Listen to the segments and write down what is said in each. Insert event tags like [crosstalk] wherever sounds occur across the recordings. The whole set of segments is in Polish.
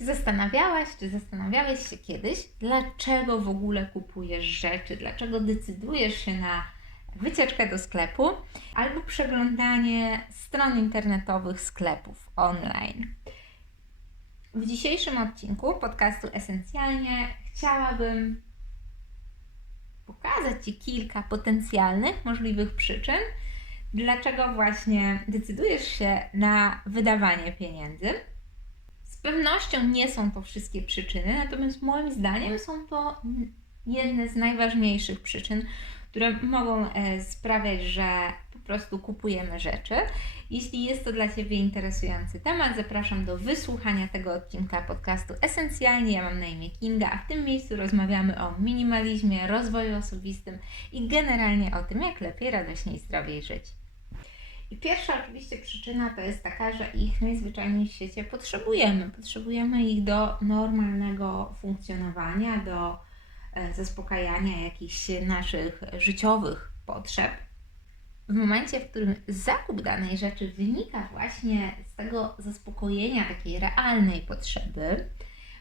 Czy zastanawiałaś, czy zastanawiałeś się kiedyś, dlaczego w ogóle kupujesz rzeczy, dlaczego decydujesz się na wycieczkę do sklepu albo przeglądanie stron internetowych sklepów online? W dzisiejszym odcinku podcastu Esencjalnie chciałabym pokazać Ci kilka potencjalnych, możliwych przyczyn, dlaczego właśnie decydujesz się na wydawanie pieniędzy pewnością nie są to wszystkie przyczyny, natomiast moim zdaniem są to jedne z najważniejszych przyczyn, które mogą e, sprawiać, że po prostu kupujemy rzeczy. Jeśli jest to dla Ciebie interesujący temat, zapraszam do wysłuchania tego odcinka podcastu Esencjalnie. Ja mam na imię Kinga, a w tym miejscu rozmawiamy o minimalizmie, rozwoju osobistym i generalnie o tym, jak lepiej, radośniej i zdrowiej żyć. I pierwsza oczywiście przyczyna to jest taka, że ich najzwyczajniej w świecie potrzebujemy. Potrzebujemy ich do normalnego funkcjonowania, do e, zaspokajania jakichś naszych życiowych potrzeb. W momencie, w którym zakup danej rzeczy wynika właśnie z tego zaspokojenia takiej realnej potrzeby,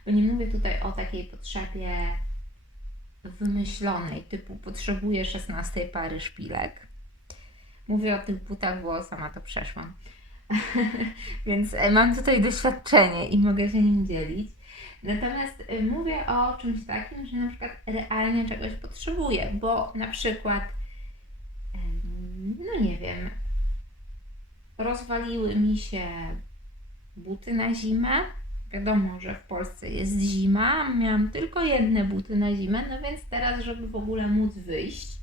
bo nie mówię tutaj o takiej potrzebie wymyślonej, typu potrzebuję 16 pary szpilek, Mówię o tych butach, bo sama to przeszłam. [laughs] Więc e, mam tutaj doświadczenie i mogę się nim dzielić. Natomiast e, mówię o czymś takim, że na przykład realnie czegoś potrzebuję, bo na przykład, no nie wiem, rozwaliły mi się buty na zimę. Wiadomo, że w Polsce jest zima, miałam tylko jedne buty na zimę, no więc teraz, żeby w ogóle móc wyjść,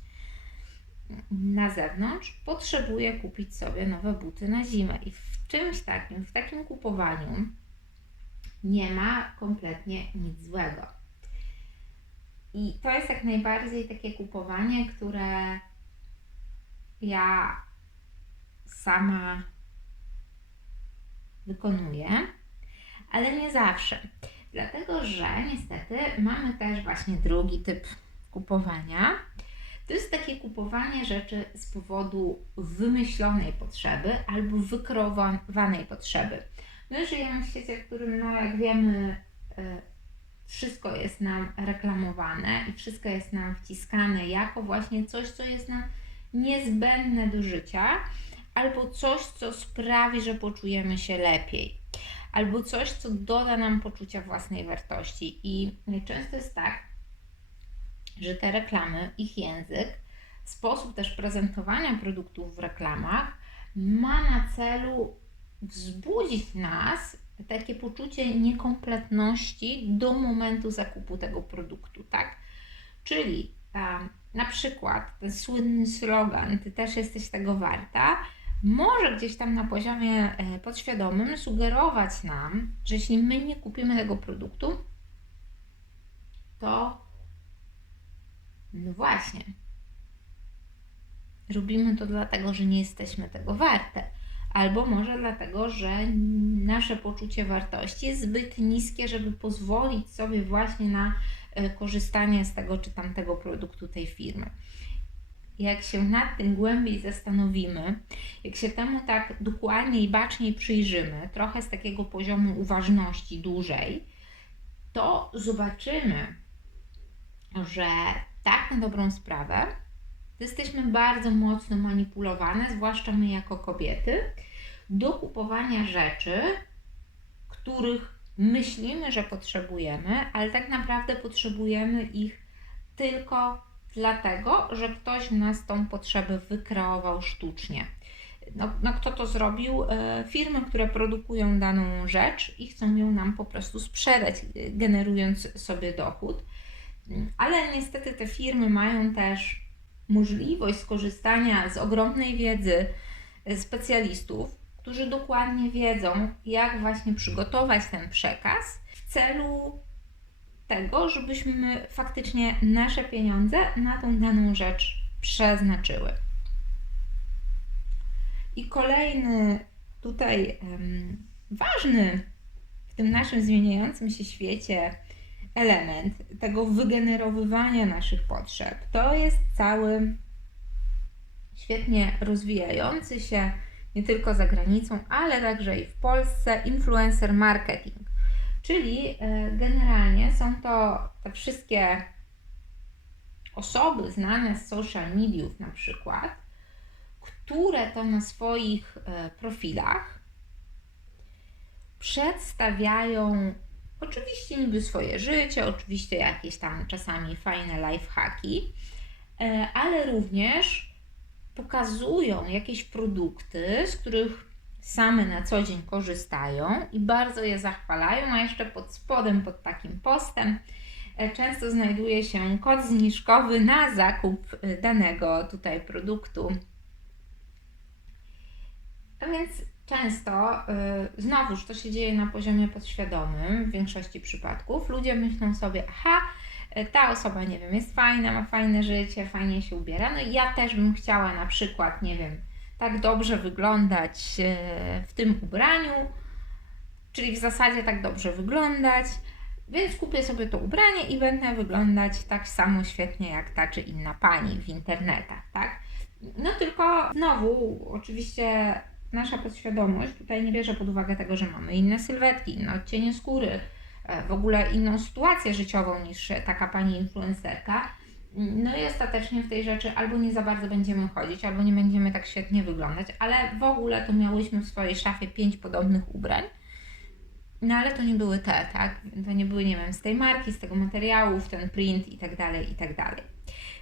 na zewnątrz, potrzebuję kupić sobie nowe buty na zimę. I w czymś takim, w takim kupowaniu nie ma kompletnie nic złego. I to jest jak najbardziej takie kupowanie, które ja sama wykonuję, ale nie zawsze. Dlatego, że niestety mamy też właśnie drugi typ kupowania, to jest takie kupowanie rzeczy z powodu wymyślonej potrzeby albo wykreowanej potrzeby. My żyjemy w świecie, w którym, no jak wiemy, e, wszystko jest nam reklamowane i wszystko jest nam wciskane jako właśnie coś, co jest nam niezbędne do życia, albo coś, co sprawi, że poczujemy się lepiej, albo coś, co doda nam poczucia własnej wartości. I często jest tak, że te reklamy, ich język, sposób też prezentowania produktów w reklamach ma na celu wzbudzić nas takie poczucie niekompletności do momentu zakupu tego produktu, tak? Czyli um, na przykład ten słynny slogan, ty też jesteś tego warta, może gdzieś tam na poziomie e, podświadomym sugerować nam, że jeśli my nie kupimy tego produktu, to no właśnie. Robimy to dlatego, że nie jesteśmy tego warte. Albo może dlatego, że nasze poczucie wartości jest zbyt niskie, żeby pozwolić sobie właśnie na e, korzystanie z tego czy tamtego produktu tej firmy. Jak się nad tym głębiej zastanowimy, jak się temu tak dokładnie i baczniej przyjrzymy, trochę z takiego poziomu uważności dłużej, to zobaczymy, że tak na dobrą sprawę, jesteśmy bardzo mocno manipulowane, zwłaszcza my jako kobiety, do kupowania rzeczy, których myślimy, że potrzebujemy, ale tak naprawdę potrzebujemy ich tylko dlatego, że ktoś nas tą potrzebę wykreował sztucznie. No, no kto to zrobił? E, firmy, które produkują daną rzecz i chcą ją nam po prostu sprzedać, generując sobie dochód. Ale niestety te firmy mają też możliwość skorzystania z ogromnej wiedzy specjalistów, którzy dokładnie wiedzą, jak właśnie przygotować ten przekaz w celu tego, żebyśmy faktycznie nasze pieniądze na tą daną rzecz przeznaczyły. I kolejny tutaj um, ważny w tym naszym zmieniającym się świecie element tego wygenerowywania naszych potrzeb. To jest cały świetnie rozwijający się nie tylko za granicą, ale także i w Polsce influencer marketing, Czyli e, generalnie są to te wszystkie osoby znane z social mediów na przykład, które to na swoich e, profilach przedstawiają oczywiście niby swoje życie, oczywiście jakieś tam czasami fajne lifehacki, e, ale również pokazują jakieś produkty, z których same na co dzień korzystają i bardzo je zachwalają, a jeszcze pod spodem, pod takim postem e, często znajduje się kod zniżkowy na zakup e, danego tutaj produktu. A więc często, yy, znowuż to się dzieje na poziomie podświadomym w większości przypadków. Ludzie myślą sobie, aha, ta osoba, nie wiem, jest fajna, ma fajne życie, fajnie się ubiera. No i ja też bym chciała na przykład, nie wiem, tak dobrze wyglądać e, w tym ubraniu, czyli w zasadzie tak dobrze wyglądać, więc kupię sobie to ubranie i będę wyglądać tak samo świetnie jak ta czy inna pani w internetach, tak? No tylko znowu, oczywiście nasza podświadomość tutaj nie bierze pod uwagę tego, że mamy inne sylwetki, inne odcienie skóry, e, w ogóle inną sytuację życiową niż taka pani influencerka. No i ostatecznie w tej rzeczy albo nie za bardzo będziemy chodzić, albo nie będziemy tak świetnie wyglądać, ale w ogóle to miałyśmy w swojej szafie pięć podobnych ubrań. No ale to nie były te, tak? To nie były, nie wiem, z tej marki, z tego materiału, w ten print i tak dalej, i tak dalej.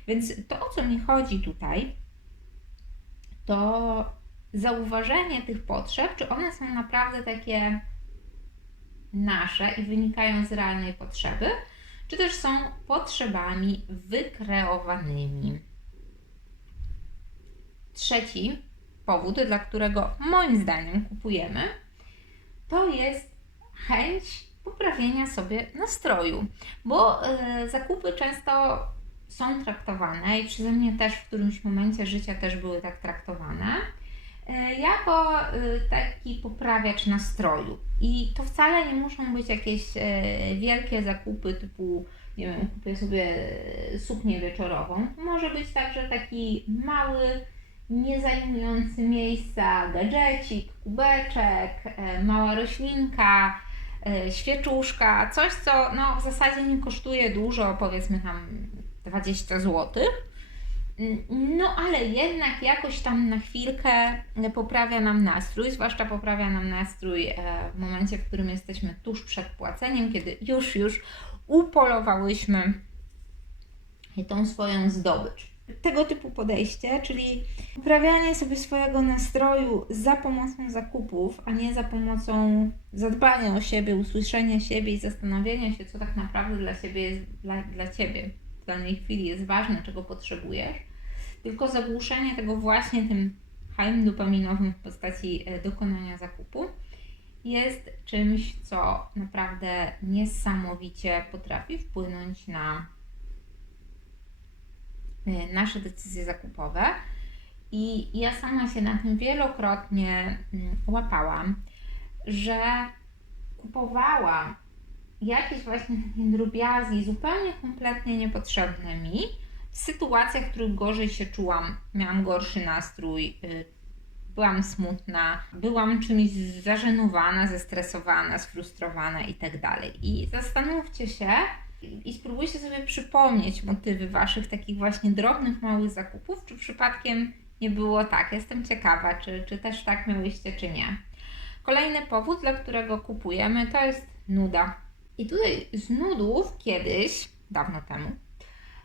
Więc to, o co mi chodzi tutaj, to zauważenie tych potrzeb, czy one są naprawdę takie nasze i wynikają z realnej potrzeby, czy też są potrzebami wykreowanymi. Trzeci powód, dla którego moim zdaniem kupujemy, to jest chęć poprawienia sobie nastroju, bo y, zakupy często są traktowane i przeze mnie też w którymś momencie życia też były tak traktowane jako y, taki poprawiacz nastroju. I to wcale nie muszą być jakieś e, wielkie zakupy typu, nie wiem, kupię sobie suknię wieczorową. Może być także taki mały, nie zajmujący miejsca gadżecik, kubeczek, e, mała roślinka, świeczuszka, coś co no, w zasadzie nie kosztuje dużo, powiedzmy tam 20 złotych no, ale jednak jakoś tam na chwilkę poprawia nam nastrój, zwłaszcza poprawia nam nastrój e, w momencie, w którym jesteśmy tuż przed płaceniem, kiedy już, już upolowałyśmy tą swoją zdobycz. Tego typu podejście, czyli poprawianie sobie swojego nastroju za pomocą zakupów, a nie za pomocą zadbania o siebie, usłyszenia siebie i zastanowienia się, co tak naprawdę dla siebie jest dla, dla Ciebie w danej chwili jest ważne, czego potrzebujesz, tylko zagłuszenie tego właśnie tym hajm dopaminowym w postaci e, dokonania zakupu jest czymś, co naprawdę niesamowicie potrafi wpłynąć na e, nasze decyzje zakupowe. I ja sama się na tym wielokrotnie mm, łapałam, że kupowałam jakieś właśnie drobiazgi zupełnie kompletnie niepotrzebne mi, w sytuacjach, w których gorzej się czułam, miałam gorszy nastrój, y, byłam smutna, byłam czymś zażenowana, zestresowana, sfrustrowana itd. I tak zastanówcie się i spróbujcie sobie przypomnieć motywy Waszych takich właśnie drobnych, małych zakupów, czy przypadkiem nie było tak. Jestem ciekawa, czy, czy też tak miałyście, czy nie. Kolejny powód, dla którego kupujemy, to jest nuda. I tutaj z nudów kiedyś, dawno temu,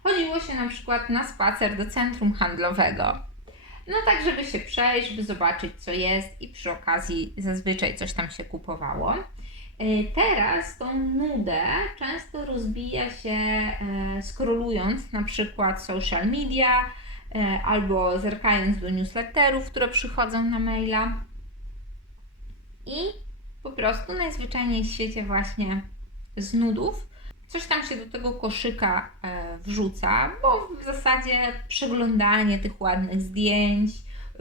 chodziło się na przykład na spacer do centrum handlowego. No tak, żeby się przejść, by zobaczyć co jest i przy okazji zazwyczaj coś tam się kupowało. E, teraz tą nudę często rozbija się e, skrolując na przykład social media e, albo zerkając do newsletterów, które przychodzą na maila i po prostu najzwyczajniej w świecie właśnie z nudów coś tam się do tego koszyka e, wrzuca, bo w zasadzie przeglądanie tych ładnych zdjęć,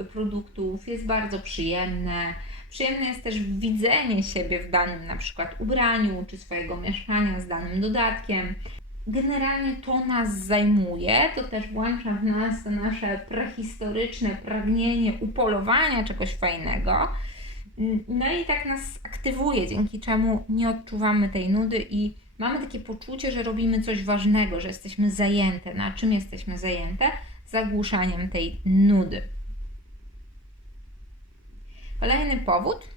produktów jest bardzo przyjemne. Przyjemne jest też widzenie siebie w danym na przykład ubraniu, czy swojego mieszkania z danym dodatkiem. Generalnie to nas zajmuje, to też włącza w nas to nasze prehistoryczne pragnienie upolowania czegoś fajnego. No i tak nas aktywuje, dzięki czemu nie odczuwamy tej nudy i mamy takie poczucie, że robimy coś ważnego, że jesteśmy zajęte. Na czym jesteśmy zajęte? Zagłuszaniem tej nudy. Kolejny powód,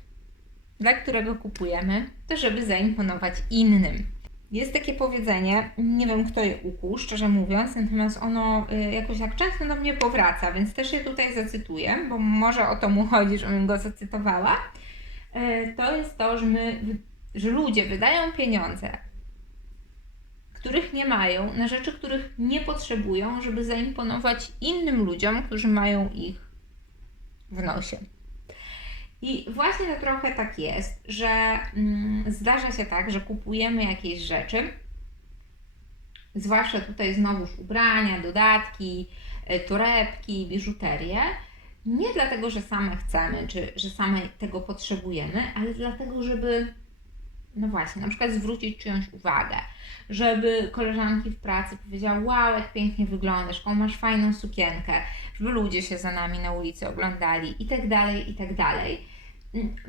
dla którego kupujemy, to żeby zaimponować innym. Jest takie powiedzenie, nie wiem kto je ukuł, szczerze mówiąc, natomiast ono y, jakoś tak często do mnie powraca, więc też je tutaj zacytuję, bo może o to mu chodzi, żebym go zacytowała. Y, To jest to, że, my, że ludzie wydają pieniądze, których nie mają, na rzeczy, których nie potrzebują, żeby zaimponować innym ludziom, którzy mają ich w nosie. I właśnie to trochę tak jest, że mm, zdarza się tak, że kupujemy jakieś rzeczy, zwłaszcza tutaj znowuż ubrania, dodatki, y, torebki, biżuterię, nie dlatego, że same chcemy, czy że same tego potrzebujemy, ale dlatego, żeby, no właśnie, na przykład zwrócić czyjąś uwagę, żeby koleżanki w pracy powiedziały, wow, jak pięknie wyglądasz, jaką masz fajną sukienkę, żeby ludzie się za nami na ulicy oglądali i tak dalej, i tak dalej.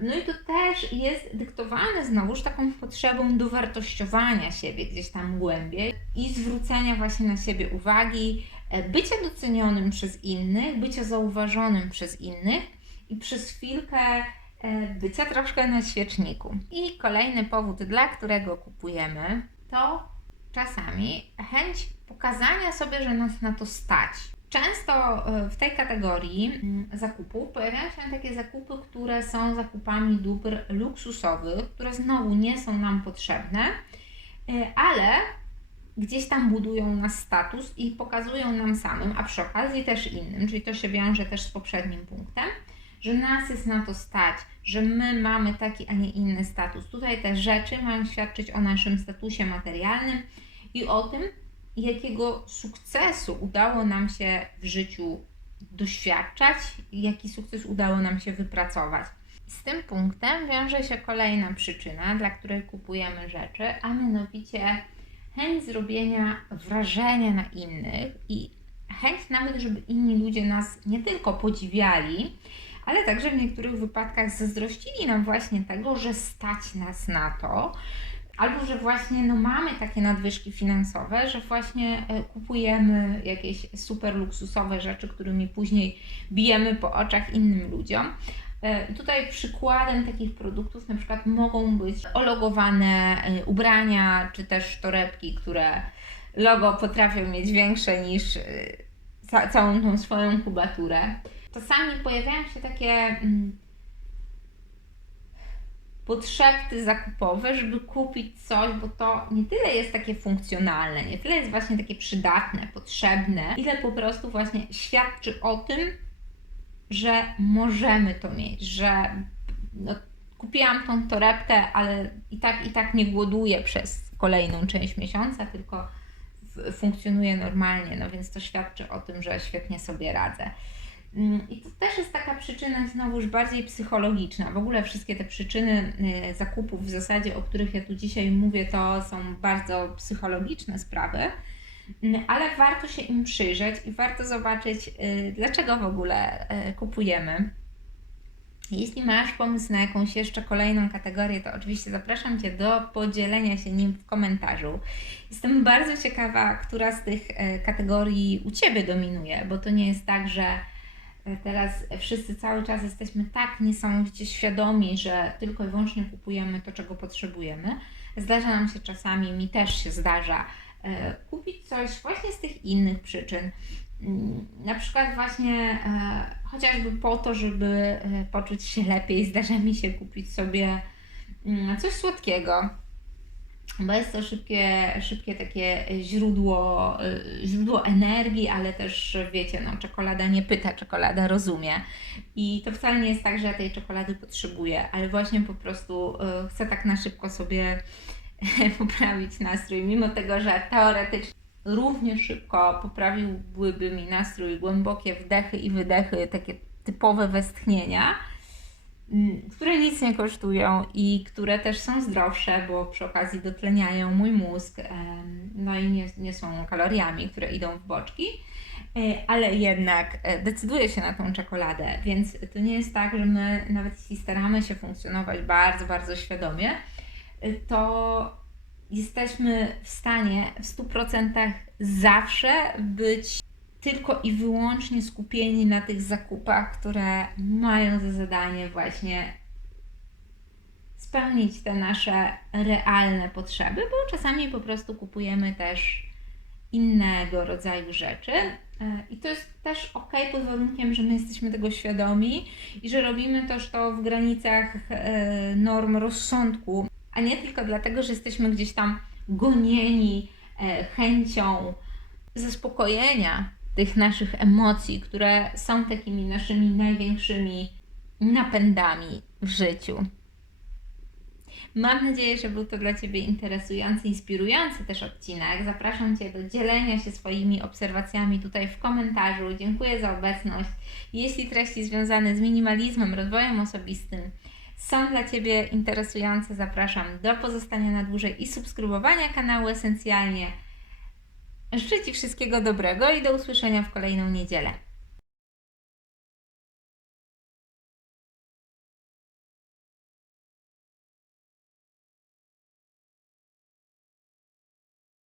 No i to też jest dyktowane znowuż taką potrzebą dowartościowania siebie gdzieś tam głębiej i zwrócenia właśnie na siebie uwagi, e, bycia docenionym przez innych, bycia zauważonym przez innych i przez chwilkę e, bycia troszkę na świeczniku. I kolejny powód, dla którego kupujemy, to czasami chęć pokazania sobie, że nas na to stać. Często e, w tej kategorii mm, zakupów pojawiają się takie zakupy, które są zakupami dóbr luksusowych, które znowu nie są nam potrzebne, e, ale gdzieś tam budują nas status i pokazują nam samym, a przy okazji też innym, czyli to się wiąże też z poprzednim punktem, że nas jest na to stać, że my mamy taki, a nie inny status. Tutaj te rzeczy mają świadczyć o naszym statusie materialnym i o tym, jakiego sukcesu udało nam się w życiu doświadczać jaki sukces udało nam się wypracować. Z tym punktem wiąże się kolejna przyczyna, dla której kupujemy rzeczy, a mianowicie chęć zrobienia wrażenia na innych i chęć nawet, żeby inni ludzie nas nie tylko podziwiali, ale także w niektórych wypadkach zazdrościli nam właśnie tego, że stać nas na to, albo że właśnie no, mamy takie nadwyżki finansowe, że właśnie e, kupujemy jakieś super luksusowe rzeczy, którymi później bijemy po oczach innym ludziom. E, Tutaj przykładem takich produktów na przykład mogą być ologowane e, ubrania, czy też torebki, które logo potrafią mieć większe niż ca- całą tą swoją kubaturę. Czasami pojawiają się takie mm, potrzeby zakupowe, żeby kupić coś, bo to nie tyle jest takie funkcjonalne, nie tyle jest właśnie takie przydatne, potrzebne, ile po prostu właśnie świadczy o tym, że możemy to mieć, że no, kupiłam tą torebkę, ale i tak, i tak nie głoduję przez kolejną część miesiąca, tylko funkcjonuję normalnie, no więc to świadczy o tym, że świetnie sobie radzę. Mm, I to też jest taka przyczyna znowuż bardziej psychologiczna. W ogóle wszystkie te przyczyny y, zakupów w zasadzie, o których ja tu dzisiaj mówię, to są bardzo psychologiczne sprawy, Mm, ale warto się im przyjrzeć i warto zobaczyć, y, dlaczego w ogóle y, kupujemy. Jeśli masz pomysł na jakąś jeszcze kolejną kategorię, to oczywiście zapraszam Cię do podzielenia się nim w komentarzu. Jestem bardzo ciekawa, która z tych kategorii u Ciebie dominuje, bo to nie jest tak, że teraz wszyscy cały czas jesteśmy tak niesamowicie świadomi, że tylko i wyłącznie kupujemy to, czego potrzebujemy. Zdarza nam się czasami, mi też się zdarza, e, kupić coś właśnie z tych innych przyczyn. Mm, Na przykład właśnie e, chociażby po to, żeby e, poczuć się lepiej, zdarza mi się kupić sobie mm, coś słodkiego, bo jest to szybkie, szybkie takie źródło, źródło energii, ale też wiecie, no, czekolada nie pyta, czekolada rozumie. I to wcale nie jest tak, że ja tej czekolady potrzebuję, ale właśnie po prostu y, chcę tak na szybko sobie [laughs] poprawić nastrój, mimo tego, że teoretycznie równie szybko poprawiłby mi nastrój głębokie wdechy i wydechy, takie typowe westchnienia, które nic nie kosztują i które też są zdrowsze, bo przy okazji dotleniają mój mózg, no i nie, nie są kaloriami, które idą w boczki. E, Ale jednak e, decyduje się na tą czekoladę, więc to nie jest tak, że my, nawet jeśli staramy się funkcjonować bardzo, bardzo świadomie, e, to jesteśmy w stanie w 100% zawsze być tylko i wyłącznie skupieni na tych zakupach, które mają za zadanie właśnie spełnić te nasze realne potrzeby, bo czasami po prostu kupujemy też innego rodzaju rzeczy. E, I to jest też ok, pod warunkiem, że my jesteśmy tego świadomi i że robimy też to w granicach e, norm rozsądku, a nie tylko dlatego, że jesteśmy gdzieś tam gonieni e, chęcią zaspokojenia tych naszych emocji, które są takimi naszymi największymi napędami w życiu. Mam nadzieję, że był to dla Ciebie interesujący, inspirujący też odcinek. Zapraszam Cię do dzielenia się swoimi obserwacjami tutaj w komentarzu. Dziękuję za obecność. Jeśli treści związane z minimalizmem, rozwojem osobistym są dla Ciebie interesujące, zapraszam do pozostania na dłużej i subskrybowania kanału esencjalnie. Życzę Ci wszystkiego dobrego i do usłyszenia w kolejną niedzielę.